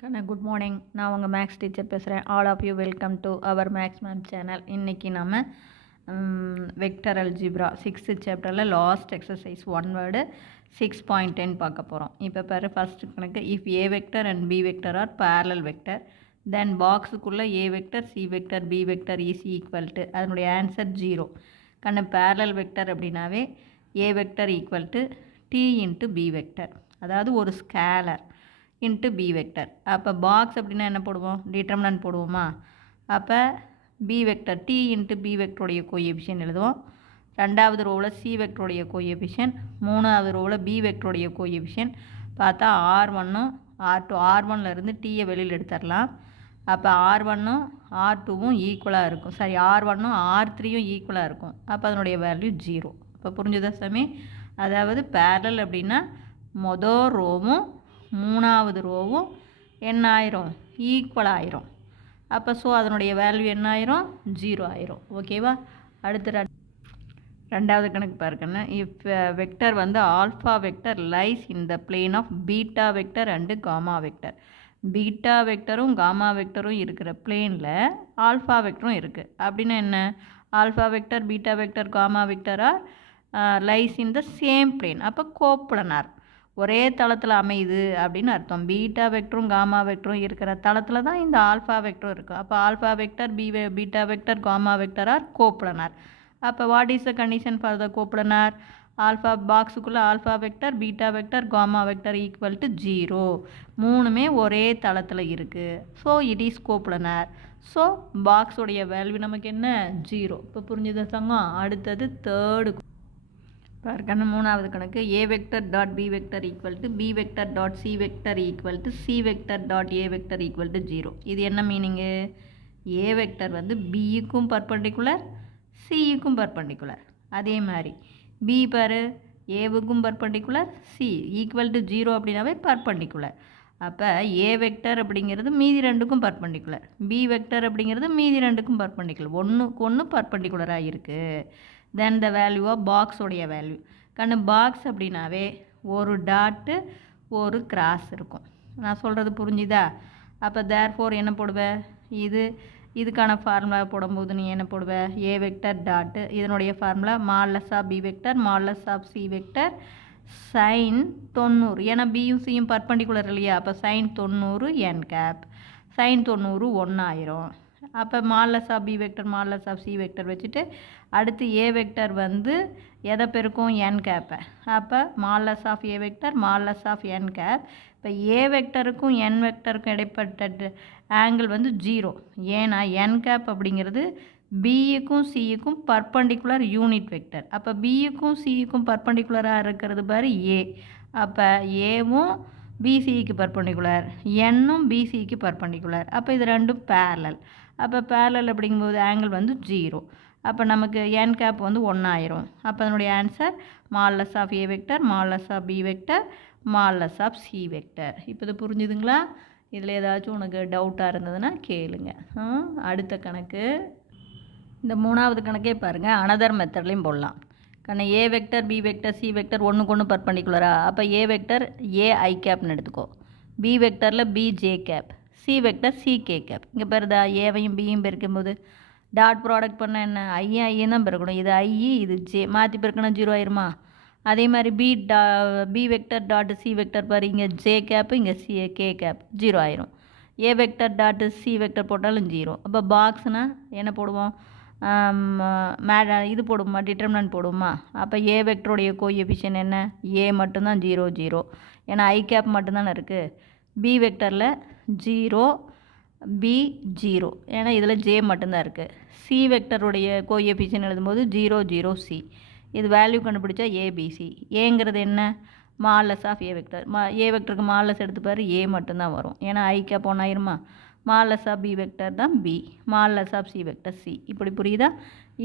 Good morning. நான் உங்கள் maths teacher பேசுகிறேன். All of you welcome to our maths ma'am channel. இன்றைக்கி நம்ம வெக்டர் அல்ஜிப்ரா 6th சாப்டரில் லாஸ்ட் எக்ஸசைஸ் 1 வேர்டு 6.10 பார்க்க போகிறோம். இப்போ பாரு, ஃபஸ்ட்டு கணக்கு, if A vector and B vector are parallel vector then பாக்ஸுக்குள்ளே A vector C vector B vector is equal to, அதனுடைய ஆன்சர் 0. கண்ணு parallel வெக்டர் அப்படின்னாவே A vector equal to t into B vector, அதாவது ஒரு scalar into B vector. அப்போ box அப்படின்னா என்ன போடுவோம்? டிட்டர்மினன்ட் போடுவோமா? அப்போ B vector t into B வெக்டருடைய கோஎஃபிஷியன்ட் எழுதுவோம். ரெண்டாவது ரோவில் சி வெக்டருடைய கோஎஃபிஷியன்ட், மூணாவது ரோவில் பி வெக்டருடைய கோஎஃபிஷியன்ட் பார்த்தா R1ம் R2, R1லேருந்து டீயை வெளியில் எடுத்துடலாம். அப்போ R1ம் R2வும் ஈக்குவலாக இருக்கும், சாரி R1ம் R3யும் ஈக்குவலாக இருக்கும். அப்போ அதனுடைய வேல்யூ 0. இப்போ புரிஞ்சுதா சாமி? அதாவது பேரலல் அப்படின்னா மொதல் ரோவும் மூணாவது ரோவும் என்ன ஆயிரும்? ஈக்குவல் ஆயிரும். அப்போ ஸோ அதனுடைய வேல்யூ என்ன ஆயிரும்? 0 ஆயிரும். ஓகேவா? அடுத்து ரெண்டாவது கணக்கு பாருங்கன்னு, இஃப் வெக்டர் வந்து alpha vector lies in the plane of beta vector and gamma vector. Beta வெக்டரும் காமா வெக்டரும் இருக்கிற பிளேனில் ஆல்ஃபா வெக்டரும் இருக்குது. அப்படின்னா என்ன? Alpha vector beta vector gamma வெக்டராக lies in the same plane. அப்போ கோப்ளனார், ஒரே தளத்தில் அமையுது அப்படின்னு அர்த்தம். பீட்டா வெக்டரும் காமா வெக்டரும் இருக்கிற தளத்தில் தான் இந்த ஆல்ஃபா வெக்டரும் இருக்குது. அப்போ alpha vector beta vector gamma vector are coplanar. அப்போ what is the condition for the coplanar? Alpha பாக்ஸுக்குள்ளே alpha vector beta vector gamma vector equal to 0, மூணுமே ஒரே தளத்தில் இருக்குது. So it is coplanar. ஸோ பாக்ஸுடைய வேல்யூ நமக்கு என்ன? 0. இப்போ புரிஞ்சுதா தங்கம்? அடுத்தது தேர்டு பாருங்க, மூணாவது கணக்கு, A vector dot B vector equal to B vector dot C vector equal to C vector dot A vector equal to 0. இது என்ன மீனிங்கு? ஏ வெக்டர் வந்து பியுக்கும் பர்பண்டிகுலர் சியுக்கும் பர்பண்டிகுலர். அதே மாதிரி பி பாரு, ஏவுக்கும் பர்பண்டிகுலர் சி ஈக்குவல் டு 0 அப்படின்னாவே பர்பண்டிகுலர். அப்போ A vector அப்படிங்கிறது மீதி ரெண்டுக்கும் பர்பண்டிகுலர், பி வெக்டர் அப்படிங்கிறது மீதி ரெண்டுக்கும் பர்பண்டிகுலர், ஒன்றுக்கு ஒன்று பர்பண்டிகுலராக இருக்குது. தென் த வேல்யூ ஆஃப் பாக்ஸோடைய வேல்யூ. கண்ணு பாக்ஸ் அப்படின்னாவே ஒரு டாட்டு ஒரு கிராஸ் இருக்கும். நான் சொல்கிறது புரிஞ்சுதா? அப்போ தேர்ஃபோர் என்ன போடுவேன்? இதுக்கான ஃபார்முலா போடும்போது நீ என்ன போடுவேன்? ஏ வெக்டர் டாட்டு, இதனுடைய formula modulus of B vector modulus of C vector sine 90. ஏன்னா பியும் சியும் பர்பண்டிகுலர் இல்லையா? அப்போ சைன் 90 என் கேப், சைன் 90 1 ஆயிரும். அப்போ modulus of B vector modulus of C vector வச்சுட்டு அடுத்து ஏ வெக்டர் வந்து எதை பெருக்கும்? என் கேப்பை. அப்போ modulus of A vector modulus of N cap. இப்போ ஏ வெக்டருக்கும் என் வெக்டருக்கும் இடைப்பட்ட ஆங்கிள் வந்து 0. ஏன்னா என் கேப் அப்படிங்கிறது பியுக்கும் சியுக்கும் பர்பண்டிகுலர் யூனிட் வெக்டர். அப்போ பியுக்கும் சியுக்கும் பர்பண்டிகுலராக இருக்கிறது பாரு ஏ. அப்போ ஏவும் பிசிக்கு பர்பண்டிகுலர், என்னும் பிசிக்கு பர்பண்டிகுலர். அப்போ இது ரெண்டும் பேரலல். அப்போ பேரலல் அப்படிங்கும்போது ஆங்கிள் வந்து 0. அப்போ நமக்கு என் கேப் வந்து 1 ஆயிரும். அப்போ அதனுடைய answer modulus of A vector modulus of B vector modulus of C vector. இப்போ இது புரிஞ்சுதுங்களா? இதில் ஏதாச்சும் உனக்கு டவுட்டாக இருந்ததுன்னா கேளுங்க. அடுத்த கணக்கு, இந்த மூணாவது கணக்கே பாருங்கள், அனதர் மெத்தட்லேயும் போடலாம். கண்ணு A vector B vector C vector ஒன்றுக்கு ஒன்று பர்பண்டிகுலரா? அப்போ ஏ வெக்டர் ஏ ஐ கேப்னு எடுத்துக்கோ, பி வெக்டரில் B J cap, C vector C K cap. இங்கே பாருதா, ஏவையும் பியும் பெருக்கும்போது டாட் ப்ராடக்ட் பண்ணால் என்ன? ஐயும் தான் பெருக்கணும். இது ஐ இது ஜே, மாற்றி பெருக்கணும் 0 ஆயிருமா? அதே மாதிரி B vector dot C vector பாரு, இங்கே ஜே கேப்பு இங்கே சி கே கேப், 0 ஆயிரும். A vector dot C vector போட்டாலும் 0. அப்போ பாக்ஸ்னால் என்ன போடுவோம்? இது போடுமா? டிட்டர்மினன்ட் போடுமா? அப்போ ஏ வெக்டருடைய கோஎஃபிஷியன்ட் என்ன? ஏ மட்டும்தான் 0 0, ஏன்னா ஐ கேப் மட்டும்தானே இருக்குது. பி வெக்டரில் 0 பி 0, ஏன்னா இதில் ஜே மட்டும்தான் இருக்குது. சி வெக்டருடைய கோஎஃபிஷியன்ட் எழுதும்போது 0 0 சி. இது வேல்யூ கண்டுபிடிச்சா ஏபிசி. ஏங்கிறது என்ன? மாலஸ் ஆஃப் ஏ வெக்டர். ஏ வெக்டருக்கு மாலஸ் எடுத்துப்பார், ஏ மட்டும்தான் வரும், ஏன்னா ஐ கேப் 1 ஆயிருமா? மாலஸ் ஆஃப் பி வெக்டர் தான் B, modulus of C vector C. இப்படி புரியுதா?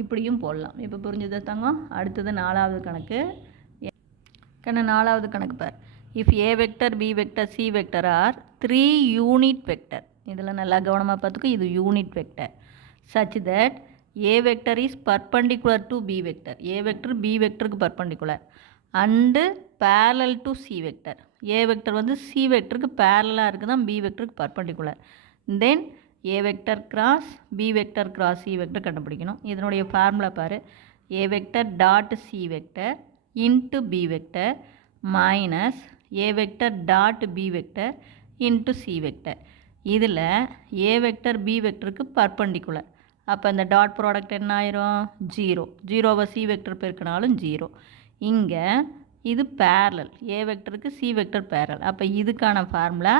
இப்படியும் போடலாம். இப்போ புரிஞ்சுதா தங்கம்? அடுத்தது நாலாவது கணக்கு. நாலாவது கணக்கு பார், if A vector B vector C vector are 3 unit vector. இதில் நல்லா கவனமாக பார்த்துக்கோ, இது unit vector. Such that A vector is perpendicular to B vector. A vector B வெக்டருக்கு perpendicular and parallel to C vector. A vector வந்து C வெக்டருக்கு பேரலாக இருக்குது தான் பி வெக்டருக்கு perpendicular. Then A vector cross B vector cross C vector கண்டுபிடிக்கணும். இதனுடைய formula பாரு, A vector dot C vector into B vector minus A vector dot B vector into C vector. இதில் ஏ வெக்டர் பி வெக்டருக்கு perpendicular. அப்போ இந்த dot product என்ன ஆயிரும்? 0. 0வை சி வெக்டர் பெருக்கினாலும் 0. இங்கே இது பேரலல், ஏ வெக்டருக்கு சி வெக்டர் பேரல். அப்போ இதுக்கான formula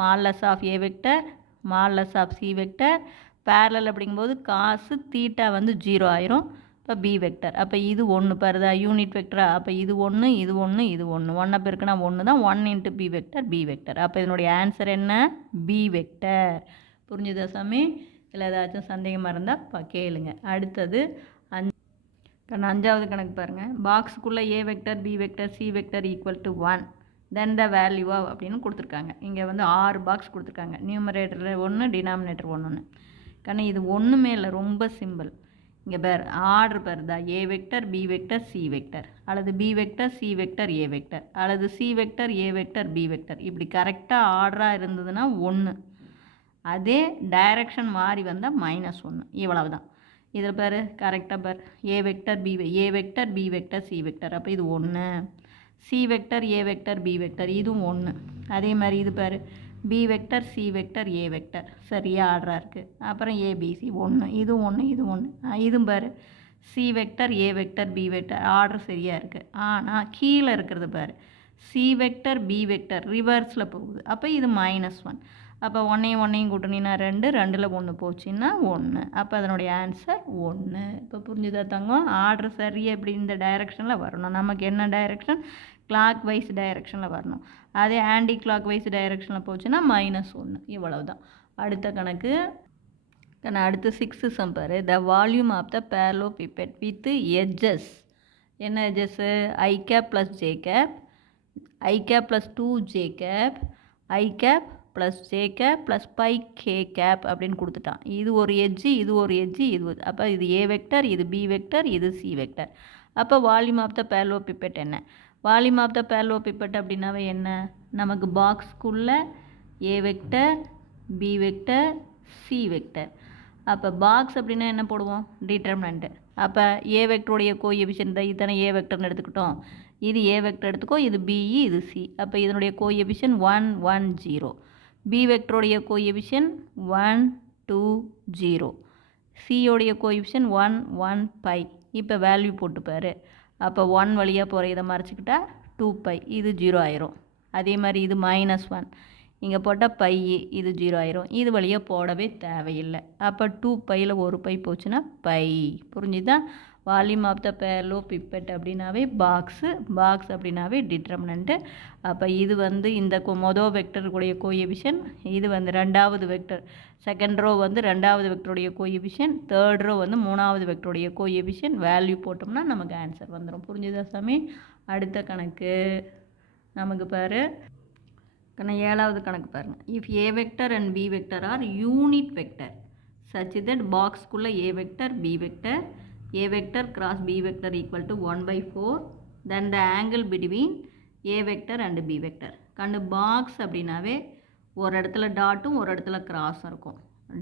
modulus of A vector modulus of C vector parallel அப்படிங்கும்போது காசு தீட்டா வந்து 0 ஆயிரும். இப்போ பி வெக்டர், அப்போ இது 1 பாருதா யூனிட் வெக்டரா? அப்போ இது 1 இது 1 இது 1 1 பெருக்குனா 1 தான். 1 into B vector B vector. அப்போ இதனுடைய ஆன்சர் என்ன? B vector. புரிஞ்சுதா சாமி? இல்லை ஏதாச்சும் சந்தேகமாக இருந்தால் கேளுங்க. அடுத்தது அஞ்சாவது கணக்கு பாருங்கள். பாக்ஸுக்குள்ளே A vector B vector C vector equal to 1 then the value of அப்படின்னு கொடுத்துருக்காங்க. இங்கே வந்து 6 பாக்ஸ் கொடுத்துருக்காங்க. நியூமரேட்டரில் 1 டினாமினேட்டர் 1. கண்ணு இது ஒன்றுமே இல்லை, ரொம்ப சிம்பிள். இங்கே பேர் ஆர்டர் பேருதா A vector B vector C vector அல்லது B vector C vector A vector அல்லது C vector A vector B vector. இப்படி கரெக்டாக ஆர்டராக இருந்ததுன்னா 1. அதே டைரக்ஷன் மாறி வந்தால் -1. இவ்வளவு தான். இதில் பாரு கரெக்டாக பார் A vector B vector C vector. அப்போ இது 1. C vector A vector B vector இதுவும் 1. அதே மாதிரி இது பாரு B vector C vector A vector சரியாக ஆர்டராக இருக்குது. அப்புறம் ஏபிசி 1 இதுவும் 1 இது 1. இதுவும் பாரு C vector A vector B vector order சரியாக இருக்குது. ஆனால் கீழே இருக்கிறது பாரு சி வெக்டர் பி வெக்டர் ரிவர்ஸில் போகுது. அப்போ இது -1. அப்போ 1 கூட்டினா 2 2ல் 1 போச்சுன்னா 1. அப்போ அதனுடைய ஆன்சர் 1. இப்போ புரிஞ்சுதா தங்கம்? ஆர்டர் சரியாக இப்படி இந்த டைரெக்ஷனில் வரணும். நமக்கு என்ன டைரெக்ஷன்? கிளாக் வைஸ் டைரெக்ஷனில் வரணும். அதே ஆன்டி கிளாக் வைஸ் டைரெக்ஷனில் போச்சுன்னா -1. இவ்வளவு தான். அடுத்த கணக்கு அடுத்து 6th சம் பாரு. The volume of the parallelepiped with edges. என்ன edges? I cap plus J cap, I cap plus 2 J cap, I cap plus J cap plus pi K cap அப்படின்னு கொடுத்துட்டான். இது ஒரு எட்ஜு இது ஒரு எட்ஜு இது. அப்போ இது ஏ வெக்டர் இது பி வெக்டர் இது சி வெக்டர். அப்போ வால்யூம் ஆஃப் த parallelepiped என்ன? வால்யூம் ஆஃப் த parallelepiped அப்படின்னாவே என்ன? நமக்கு பாக்ஸ்க்குள்ளே A vector B vector C vector. அப்போ பாக்ஸ் அப்படின்னா என்ன போடுவோம்? டிட்டர்மினண்ட்டு. அப்போ ஏ வெக்டருடைய கோஎஃபிஷியன்ட் இத்தனை ஏ வெக்டர்னு எடுத்துக்கிட்டோம். இது ஏ வெக்டர் எடுத்துக்கோ, இது பிஇ இது சி. அப்போ இதனுடைய கோஎஃபிஷியன்ட் 1 1 0. பி வெக்டருடைய கோஎஃபிஷியன்ட் 1 2 0. சியோடைய கோஎஃபிஷியன்ட் 1 1 பை. இப்போ வேல்யூ போட்டுப்பார். அப்போ 1 வழியாக போகிற இதை மறைச்சிக்கிட்டா 2 பை இது 0 ஆயிரும். அதே மாதிரி இது -1 இங்கே போட்டால் பை இது 0 ஆயிரும். இது வழியாக போடவே தேவையில்லை. அப்போ 2 பையில் ஒரு பை போச்சுன்னா பை. புரிஞ்சுதான்? வால்யூம் ஆஃப் த parallelepiped அப்படின்னாவே பாக்ஸு, பாக்ஸ் அப்படின்னாவே டிட்டர்மினண்ட்டு. அப்போ இது வந்து இந்த மொதல் வெக்டருடைய கோஎஃபிஷியன்ட், இது வந்து ரெண்டாவது வெக்டர் செகண்ட் ரோ வந்து ரெண்டாவது வெக்டருடைய கோஎஃபிஷியன்ட், தேர்ட் ரோ வந்து மூணாவது வெக்டருடைய கோஎஃபிஷியன்ட். வேல்யூ போட்டோம்னா நமக்கு ஆன்சர் வந்துடும். புரிஞ்சுதா சாமி? அடுத்த கணக்கு நமக்கு பாரு ஏழாவது கணக்கு பாருங்கள். If A vector and B vector are unit vector such that பாக்ஸ்க்குள்ளே A vector B vector a vector cross b vector equal to 1/4 then the angle between a vector and b vector. கண்டு box அப்படின்னாவே ஒரு இடத்துல டாட்டும் ஒரு இடத்துல கிராஸும் இருக்கும்.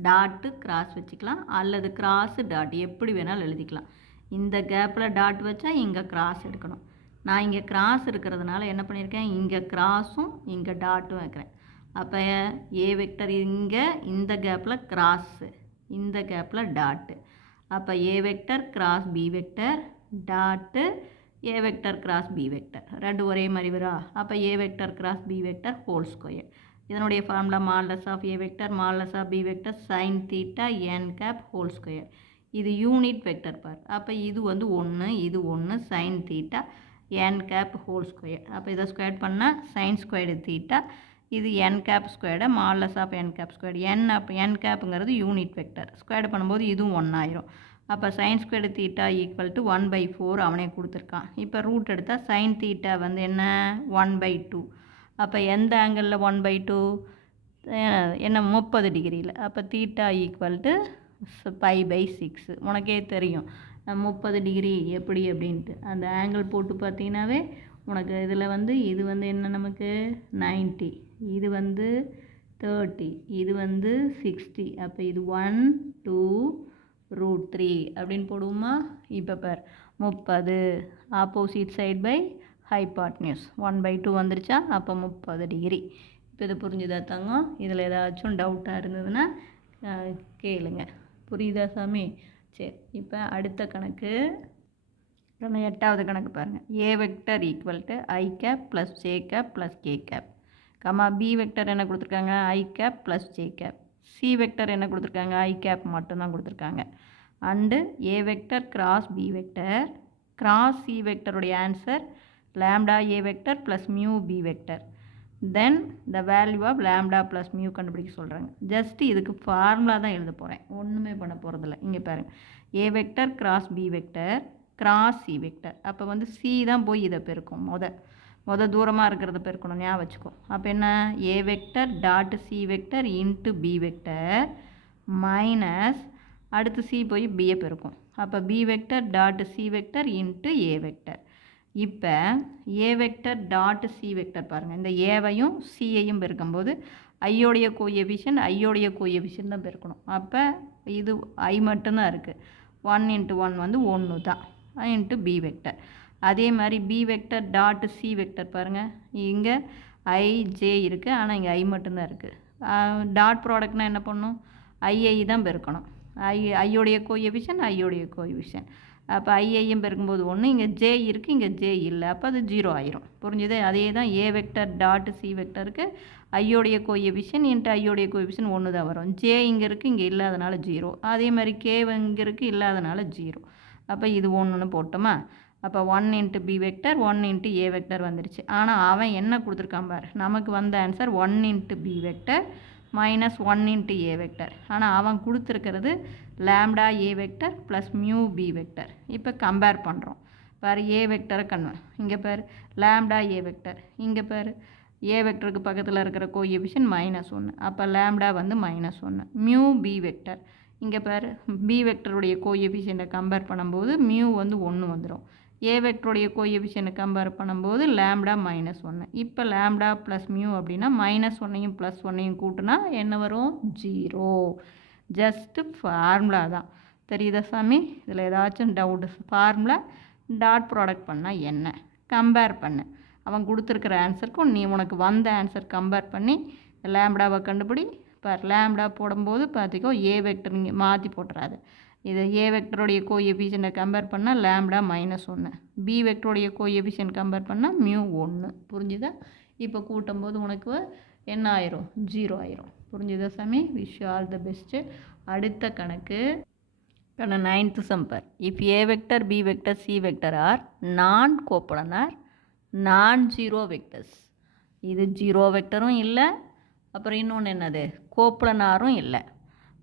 Tattoo cross வச்சுக்கலாம் அல்லது கிராஸு டாட் எப்படி வேணாலும் எழுதிக்கலாம். இந்த கேப்பில் டாட் வச்சா இங்கே கிராஸ் எடுக்கணும். நான் இங்கே கிராஸ் இருக்கிறதுனால என்ன பண்ணியிருக்கேன்? இங்கே கிராஸும் இங்கே டாட்டும் வைக்கிறேன். அப்போ ஏ வெக்டர் இங்கே இந்த கேப்பில் கிராஸு இந்த கேப்பில் டாட்டு. அப்போ A vector cross B vector dot A vector cross B vector ரெண்டு ஒரே மாதிரி வரா. அப்போ A vector cross B vector whole square. இதனுடைய formula modulus of A vector modulus of B vector sine theta N cap whole square. இது unit vector பார். அப்போ இது வந்து 1 இது 1 sine theta N cap whole square. அப்போ இதை ஸ்கொயர் பண்ணால் சைன் ஸ்கொயர்டு தீட்டா. இது N cap squared மால்லஸ் of N cap squared. N கேப்புங்கிறது யூனிட் வெக்டர். ஸ்கொயர்டு பண்ணும்போது இதுவும் 1 ஆயிரும். அப்போ sine squared theta equal to 1/4 அவனே கொடுத்துருக்கான். இப்போ ரூட் எடுத்தால் சைன் தீட்டா வந்து என்ன 1/2. அப்போ எந்த ஆங்கிளில் 1/2 என்ன 30 டிகிரியில். அப்போ தீட்டா ஈக்குவல் டு π/6. உனக்கே தெரியும் 30 டிகிரி எப்படி அப்படின்ட்டு. அந்த ஆங்கிள் போட்டு பார்த்தீங்கன்னாவே உனக்கு இதில் வந்து இது வந்து என்ன நமக்கு 90, இது வந்து 30, இது வந்து 60. அப்போ இது 1 2√3 அப்படின்னு போடுவோமா? இப்போ பார் 30 ஆப்போசிட் சைட் பை ஹைபாட்னியூஸ் 1/2 வந்துருச்சா? அப்போ 30 டிகிரி. இப்போ இது புரிஞ்சுதா தங்கம்? இதில் ஏதாச்சும் டவுட்டாக இருந்ததுன்னா கேளுங்க. புரியுதா சாமி? சரி, இப்போ அடுத்த கணக்கு 8வது கணக்கு பாருங்கள். A vector equal to I cap plus J cap plus K cap, comma B vector என்ன கொடுத்துருக்காங்க? I cap plus J cap. C vector என்ன கொடுத்துருக்காங்க? I கேப் மட்டும்தான் கொடுத்துருக்காங்க. And A vector cross B vector cross C வெக்டருடைய answer lambda A vector plus mu B vector. Then the value of lambda plus mu கண்டுபிடிக்க சொல்கிறாங்க. Just இதுக்கு formula தான் எழுத போகிறேன், ஒன்றுமே பண்ண போகிறதில்ல. இங்கே பாருங்கள், A vector cross B vector cross C vector. அப்போ வந்து சி தான் போய் இதை பெருக்கும். மொதல் தூரமாக இருக்கிறத பெருக்கணும், ஞாபகம் வச்சுக்கோ. அப்போ என்ன? A vector dot C vector into B vector minus அடுத்து சி போய் பியை பெருக்கும். அப்போ B vector dot C vector into A vector. இப்போ A vector dot C vector பாருங்கள், இந்த ஏவையும் சியையும் பெருக்கும்போது ஐயோடைய கோஎஃபிஷியன்ட் ஐயோடைய கோஎஃபிஷியன்ட் தான் பெருக்கணும். அப்போ இது ஐ மட்டும்தான் இருக்குது. 1 × 1 வந்து 1 தான் இன்ட்டு பி வெக்டர். அதே மாதிரி B vector dot C vector பாருங்கள், இங்கே ஐஜே இருக்குது, ஆனால் இங்கே ஐ மட்டும்தான் இருக்குது. டாட் ப்ராடக்ட்னால் என்ன பண்ணணும்? ஐஐ தான் பெருக்கணும். ஐயோடைய கோஎஃபிஷியன்ட் ஐயோடைய கோஎஃபிஷியன்ட். அப்போ ஐஐயும் பெருக்கும்போது 1, இங்கே ஜே இருக்குது, இங்கே ஜே இல்லை, அப்போ அது 0 ஆயிரும். புரிஞ்சுது? அதே தான் ஏ வெக்டர் டாட் சி வெக்டருக்கு ஐயோடைய கோஎஃபிஷியன்ட் இன்ட்டு ஐயோடைய கோஎஃபிஷியன்ட் 1 தான் வரும். ஜே இங்கே இருக்குது, இங்கே இல்லாதனால 0. அதே மாதிரி கே இங்கே இருக்குது, இல்லாதனால 0. அப்போ இது 1ன்னு போட்டோமா? அப்போ 1 × பி வெக்டர் 1 × ஏ வெக்டர் வந்துருச்சு. ஆனால் அவன் என்ன கொடுத்துருக்கான் பார், நமக்கு வந்த answer 1 × B vector minus 1 × A vector. ஆனால் அவன் கொடுத்துருக்கிறது lambda A vector plus mu B vector. இப்போ கம்பேர் பண்ணுறோம் பார். ஏ வெக்டரை இங்கே பார் லேம்டா ஏ வெக்டர், இங்கே பார் ஏ வெக்டருக்கு பக்கத்தில் இருக்கிற கோஎஃபிஷியன்ட் -1. அப்போ லேம்டா வந்து -1. மியூ பி வெக்டர், இங்கே பார் பி வெக்டருடைய கோஎஃபிஷியண்ட்டை கம்பேர் பண்ணும்போது மியூ வந்து 1 வந்துடும். ஏ வெக்டருடைய கோஎஃபிஷியண்ட்டை கம்பேர் பண்ணும்போது லேம்டா -1. இப்போ லேம்டா ப்ளஸ் மியூ அப்படின்னா -1ஐயும் +1ஐயும் கூட்டினா என்ன வரும்? 0. ஜஸ்ட்டு ஃபார்முலா தான். தெரியுதா சாமி? இதில் ஏதாச்சும் டவுட்டு? ஃபார்முலா டாட் ப்ராடக்ட் பண்ணால் என்ன, கம்பேர் பண்ணு. அவன் கொடுத்துருக்கிற ஆன்சருக்கும் நீ உனக்கு வந்த ஆன்சர் கம்பேர் பண்ணி லேம்டாவை கண்டுபிடி. இப்போ லேம்டா போடும்போது பார்த்திக்கோ ஏ வெக்டர் இங்கே மாற்றி போட்டுறாது. இது ஏ வெக்டருடைய கோஎஃபிஷியண்ட்டை கம்பேர் பண்ணால் லேம்டா -1, பி வெக்டருடைய கோஎஃபிஷியன்ட் கம்பேர் பண்ணால் மியூ 1. புரிஞ்சுதா? இப்போ கூட்டும்போது உனக்கு என்ன ஆயிரும்? 0 ஆயிரும். புரிஞ்சுதா சாமி? Wish you all the best. அடுத்த கணக்கு 9th சம்பர். If A vector B vector C vector are non coplanar non zero vectors. இது ஜீரோ வெக்டரும் இல்லை, அப்புறம் இன்னொன்று என்னது? கோப்பலனாரும் இல்லை.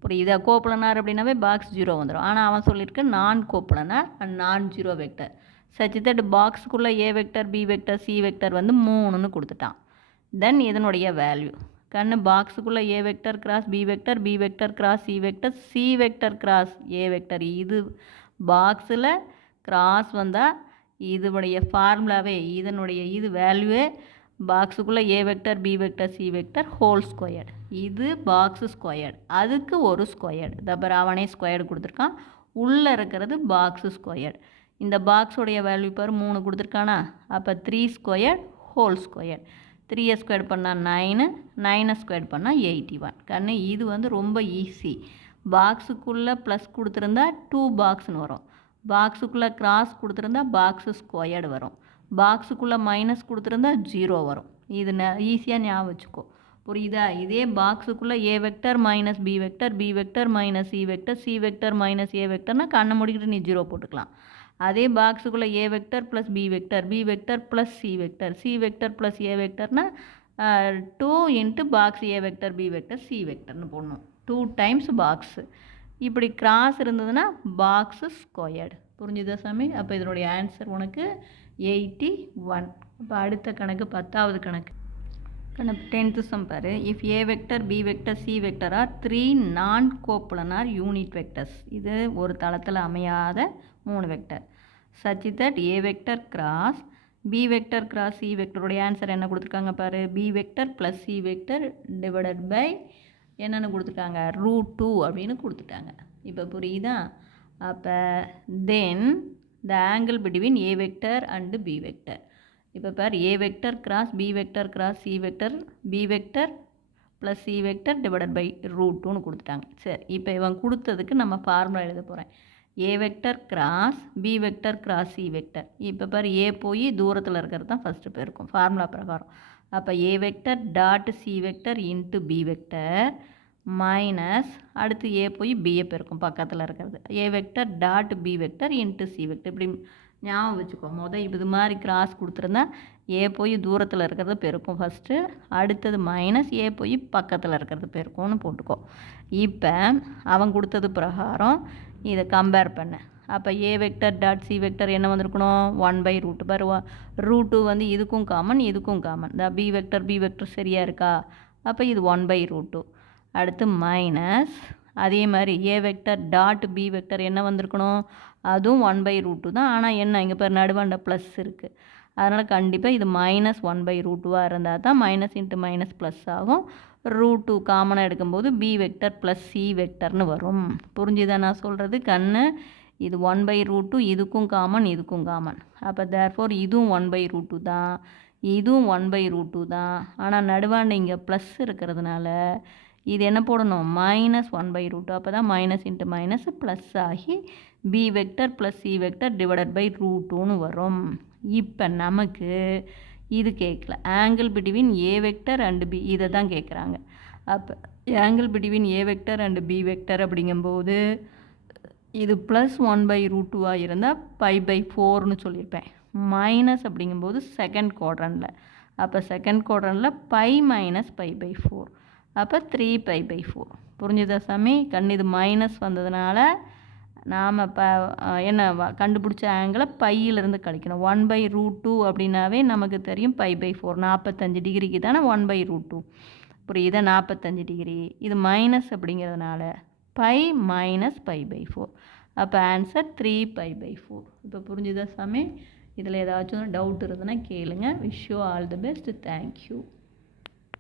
புரியுதா? கோப்பலனார் அப்படின்னாவே பாக்ஸ் 0 வந்துடும். ஆனால் அவன் சொல்லியிருக்கு non coplanar and non zero vector such that பாக்ஸுக்குள்ளே A vector B vector C vector வந்து 3ன்னு கொடுத்துட்டான். தென் இதனுடைய வேல்யூ பாக்ஸுக்குள்ளே A vector cross B vector B vector cross C vector C vector cross A vector. இது பாக்ஸில் cross வந்தால் இதனுடைய ஃபார்முலாவே இது வேல்யூவே பாக்ஸுக்குள்ளே A vector B vector C vector whole squared. இது பாக்ஸு ஸ்கொயர்டு, அதுக்கு ஒரு ஸ்கொயர்டு. தப்பர் அவனே ஸ்கொயர்டு கொடுத்துருக்கான். உள்ளே இருக்கிறது பாக்ஸு ஸ்கொயர்டு. இந்த பாக்ஸோடைய வேல்யூ பார் 3 கொடுத்துருக்கானா? அப்போ 3 ஸ்கொயர்டு ஹோல் ஸ்கொயர்டு. 3 ஸ்கொயர்டு பண்ணால் 9, 9 ஸ்கொயர்டு பண்ணால் 81. இது வந்து ரொம்ப ஈஸி. பாக்ஸுக்குள்ளே ப்ளஸ் கொடுத்துருந்தா 2 பாக்ஸ்னு வரும். பாக்ஸுக்குள்ளே கிராஸ் கொடுத்துருந்தா பாக்ஸு ஸ்கொயர்டு வரும். பாக்ஸுக்குள்ளே மைனஸ் கொடுத்துருந்தா 0 வரும். இது ஈஸியாக ஞாபகம் வச்சுக்கோ. புரியுதா? இதே பாக்ஸுக்குள்ளே A vector minus B vector B vector minus C vector C vector minus A வெக்டர்னா கண்ணை முடிக்கிட்டு நீ 0 போட்டுக்கலாம். அதே பாக்ஸுக்குள்ளே A vector plus B vector B vector plus C vector C vector plus A வெக்டர்னா 2 × box A vector B vector C வெக்டர்னு போடணும். 2 டைம்ஸ் பாக்ஸு. இப்படி கிராஸ் இருந்ததுன்னா பாக்ஸு ஸ்கொயர்டு. புரிஞ்சுதா சாமி? அப்போ இதனுடைய ஆன்சர் உனக்கு 81. அப்போ அடுத்த கணக்கு 10வது கணக்கு 10th சம் பாரு. If A vector B vector C vector are 3 non coplanar unit vectors. இது ஒரு தளத்தில் அமையாத 3 vector such that A vector cross B vector cross C வெக்டருடைய ஆன்சர் என்ன கொடுத்துருக்காங்க பாரு, B vector plus C vector divided by என்னென்னு கொடுத்துருக்காங்க, √2 அப்படின்னு கொடுத்துட்டாங்க. இப்போ புரியுதா? அப்போ then the angle between A vector and B vector. இப்போ பார், A vector cross B vector cross C vector B vector plus C vector divided by √2ன்னு கொடுத்துட்டாங்க. சரி, இப்போ இவன் கொடுத்ததுக்கு நம்ம ஃபார்முலா எழுத போகிறேன். A vector cross B vector cross C vector. இப்போ பார், ஏ போய் தூரத்தில் இருக்கிறது தான் ஃபஸ்ட்டு போயிருக்கும் ஃபார்முலா பிரகாரம். அப்போ A vector dot C vector into B vector minus அடுத்து ஏ போய் பிஏ பெருக்கும் பக்கத்தில் இருக்கிறது, A vector dot B vector into C vector. இப்படி ஞாபகம் வச்சுக்கோ. இது மாதிரி கிராஸ் கொடுத்துருந்தா ஏ போய் தூரத்தில் இருக்கிறது பெருக்கும் ஃபஸ்ட்டு, அடுத்தது மைனஸ் ஏ போய் பக்கத்தில் இருக்கிறது பெருக்கும்னு போட்டுக்கோ. இப்போ அவன் கொடுத்தது பிரகாரம் இதை கம்பேர் பண்ண. அப்போ A vector dot C vector என்ன வந்திருக்கணும், 1/√. பாரு, √2 வந்து இதுக்கும் காமன் இதுக்கும் காமன். இந்த பி வெக்டர் சரியாக இருக்கா? அப்போ இது 1/√2. அடுத்து மைனஸ் அதே மாதிரி A vector dot B vector என்ன வந்திருக்கணும், அதுவும் 1/√2 தான். ஆனால் என்ன, இங்கே பாரு நடுவாண்ட ப்ளஸ் இருக்குது. அதனால் கண்டிப்பாக இது -1/√2வாக இருந்தால் தான் மைனஸ் இன்ட்டு மைனஸ் ப்ளஸ் ஆகும். √2 காமனாக எடுக்கும்போது பி வெக்டர் ப்ளஸ் சி வெக்டர்னு வரும். புரிஞ்சுதான் நான் சொல்கிறது கண்ணு? இது 1/√2, இதுக்கும் காமன் இதுக்கும் காமன். அப்போ தேர்ஃபோர் இதுவும் 1/√2 தான், இதுவும் 1/√2 தான். ஆனால் நடுவாண்ட இங்கே ப்ளஸ் இருக்கிறதுனால இது என்ன போடணும், -1/√2. அப்போ தான் மைனஸ் இன்ட்டு மைனஸ் ப்ளஸ் ஆகி B vector plus C vector divided by √2ன்னு வரும். இப்போ நமக்கு இது கேட்கல, angle between A vector and B, இதை தான் கேட்குறாங்க. அப்போ angle between A vector and B vector அப்படிங்கும்போது இது ப்ளஸ் 1/√2வாக இருந்தால் π/4ன்னு சொல்லியிருப்பேன். மைனஸ் அப்படிங்கும்போது செகண்ட் குவாட்ரண்ட்டில், அப்போ செகண்ட் குவாட்ரண்ட்டில் π - π/4, அப்போ 3π/4. புரிஞ்சுதா சாமி? இது மைனஸ் வந்ததுனால நாம் என்ன கண்டுபிடிச்ச ஆங்கிளை பையிலிருந்து கழிக்கணும். 1/√2 அப்படின்னாவே நமக்கு தெரியும் π/4, 45 டிகிரிக்கு தானே 1/√2. புரியுதா? 45 டிகிரி. இது மைனஸ் அப்படிங்கிறதுனால π - π/4. அப்போ ஆன்சர் 3π/4. இப்போ புரிஞ்சுதா சாமி? இதில் ஏதாச்சும் டவுட் இருந்ததுன்னா கேளுங்க. Wish you all the best. Thank you.